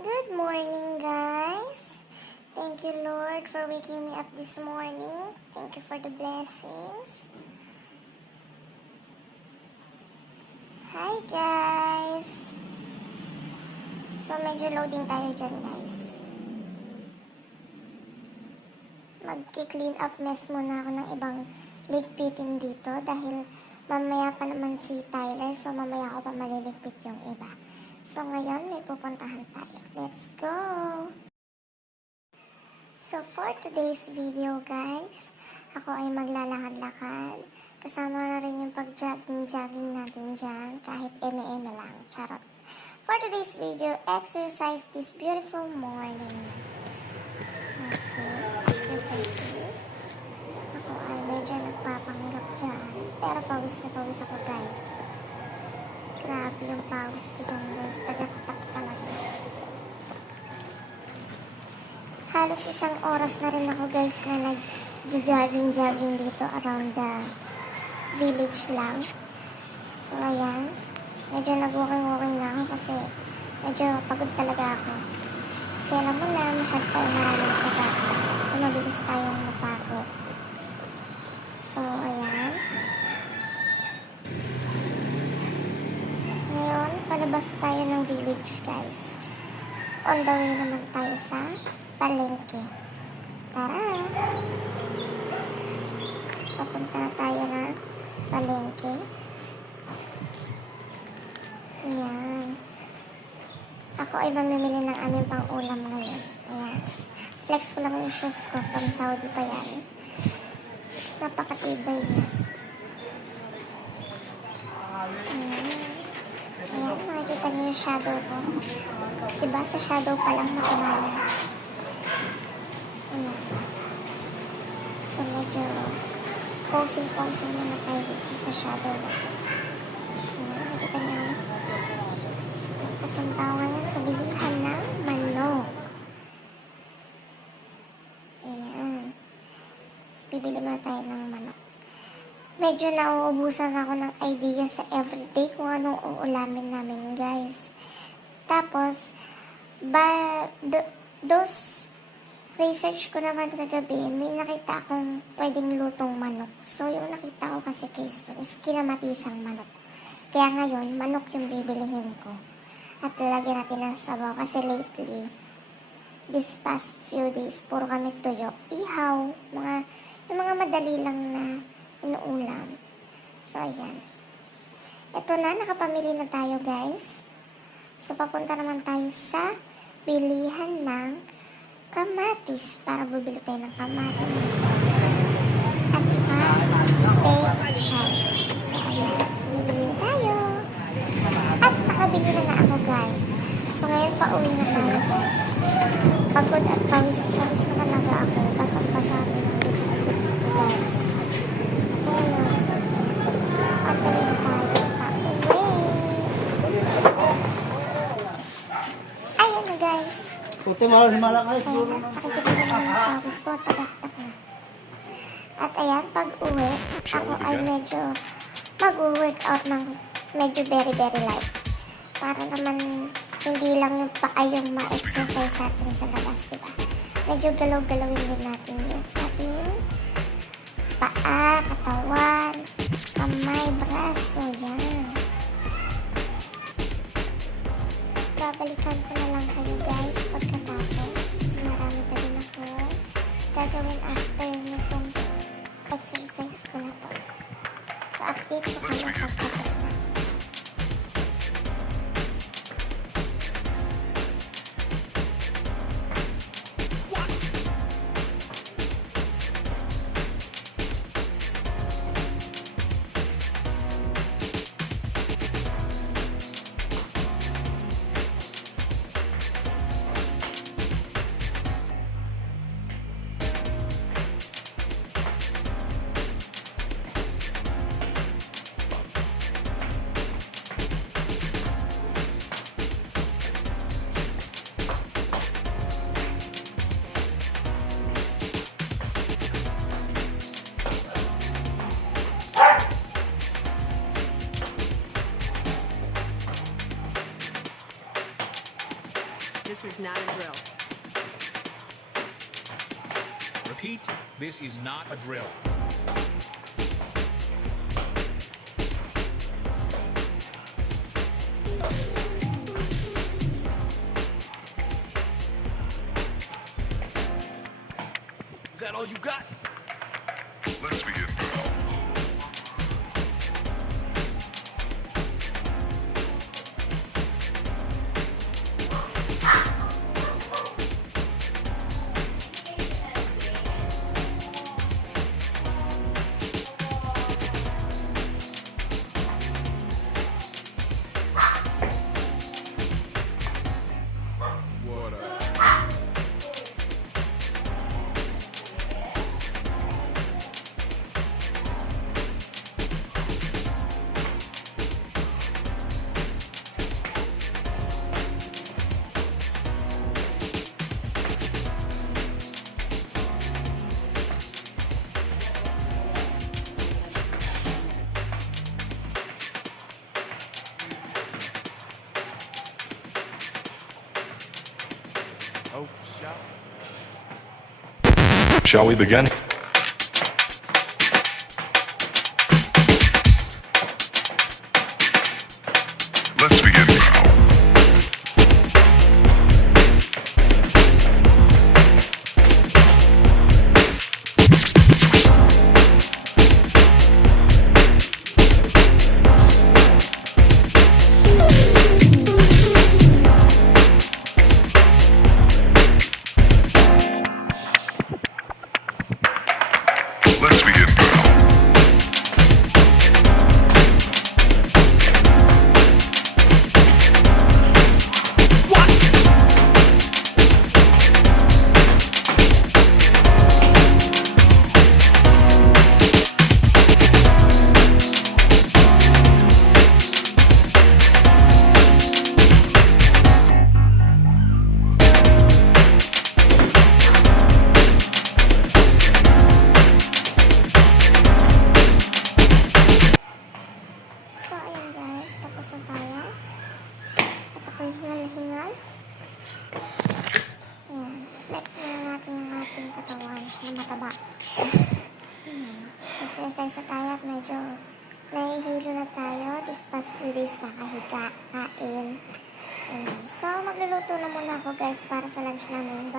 Good morning, guys. Thank you, Lord, for waking me up this morning. Thank you for the blessings. Hi, guys. So, medyo loading tayo dyan, guys. Mag-clean up mess muna ako ng ibang ligpitin dito dahil mamaya pa naman si Tyler, so mamaya ako pa maliligpit yung iba. So, ngayon, may pupuntahan tayo. Let's go! So, for today's video, guys, ako ay maglalakad-lakad. Kasama na rin yung pag-jogging-jogging natin dyan, kahit eme-eme lang. Charot. For today's video, exercise this beautiful morning. Okay, as you can see, ako ay medyo nagpapanggap dyan. Pero pawis na pawis ako, guys. Grabe yung pawis ko dyan, guys. Tagaktak talaga. Halos isang oras na rin ako, guys, na nag-jogging dito around the village lang. So, ayan. Medyo nag-walking na ako kasi medyo pagod talaga ako. Kasi alam mo na, masyad tayo maraming trabaho. So, mabilis tayong mapagod. So, ayan. Ngayon, palabas tayo ng village, guys. On the way naman tayo sa palengke. Tara! Papunta na tayo na palengke. Ayan. Ako ay mamimili ng aming pang-ulam ngayon. Ayan. Flex ko lang yung shoes ko. From Saudi pa yan. Napakatibay niya. Ayan. Ayan. Makikita niyo yung shadow ko. Diba sa shadow pa lang makamali. Ayan. So medyo posing muna tayo dito sa shadow na ito. Ayan. Nakita niyo. Papunta ko ngayon sa bilihan ng manok. Ayan. Bibili muna tayo ng manok. Medyo nauubusan ako ng idea sa everyday kung anong uulamin namin, guys. Tapos, those research ko naman kagabi, may nakita akong pwedeng lutong manok. So, yung nakita ko kasi case doon is kinamatisang manok. Kaya ngayon, manok yung bibilihin ko. At lalagyan natin ng sabaw kasi lately, this past few days, puro kami tuyo. Ihaw, yung mga madali lang na inuulam. So, ayan. Ito na, nakapamili na tayo, guys. So, papunta naman tayo sa bilihan ng kamatis para bibili tayo ng kamatis. At saka, pechay. So, ayan. Bibili tayo. At nakabili na ako, guys. So, ngayon pauwi na tayo, guys. Pagod at pawis na talaga ako. Basang-basa ako ng likod dito, guys. So, ngayon. Patuloy na tayo. Pauwi. Ayan na, guys. Puti malas malakay Ayan siguro na. na. Nakikita na yung pawis ko. Tagaktak na. At ayan, pag-uwi, ako ay medyo mag-workout ng medyo very, very light. Para naman hindi lang yung paa yung ma-exercise natin sa labas, diba? Medyo galaw-galawin din natin yung ating paa, katawan, kamay, braso, yan. Babalikan ko na lang kayo, guys, pagkatapos. Marami pa din ako gagawin after nitong exercise ko na to. So, update ko kayo pagkatapos na. This is not a drill. Repeat, this is not a drill. Is that all you got? Let's begin now. What up? Oh, Shall we begin? Let's begin now. Let's begin now. So, ayan guys, tapos na tayo. At ako'y hingal-hingal. Ayan, flex muna natin yung ating katawan na mataba. Ayan, exercise na tayo at medyo nahihilo na tayo. This past few days kakahiga, kain. Ayan. So, magluluto na muna ako guys para sa lunch namin.